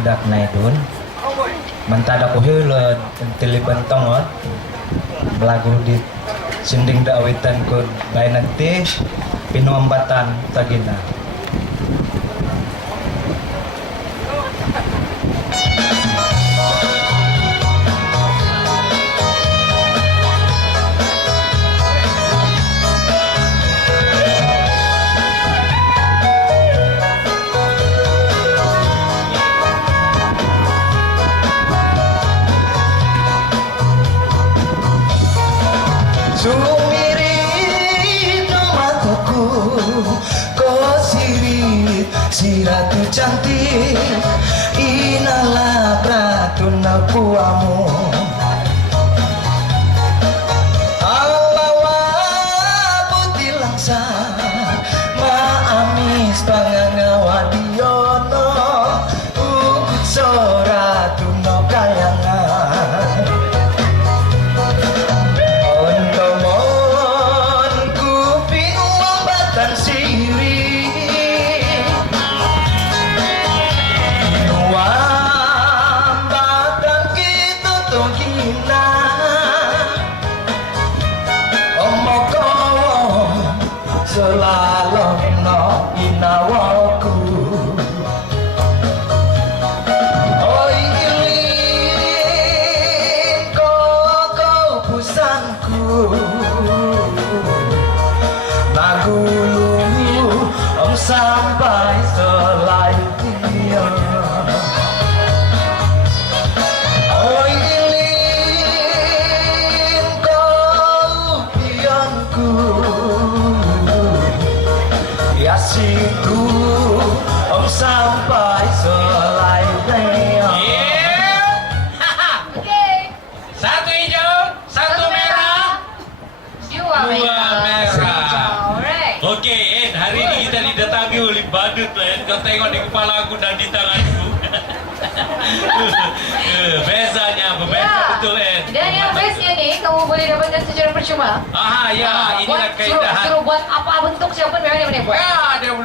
idak naidun mentada ko hilod tili bentong lagu di sinding daawitan ko bay nanti pinuambatan tagina. Sumirit no mataku, kau sirit si ratu cantik, inalah ratu nakuamu. Alawa putih langsa, maamis pangangawa diono, ukut soratu no kayangan. Selalu no inawaku, oi ilin kau pusanku, nagulu sampai selai dia. Oi ilin kau pianku, Yasiku sampai selai dia. Oke. Satu hijau, satu merah, Dua merah. Alright. Oke, Ed, hari ini kita didatangi oleh badut, Ed. Kau tengok di kepala aku dan di tanganku. Bezanya, berbeza Ya. betul, Ed. Dan yang bestnya nih, kamu boleh dapatkan secara percuma. Aha, ya, inilah Buat keindahan. suruh buat apa bentuk siapapun memang dia boleh buat. Ya, dia boleh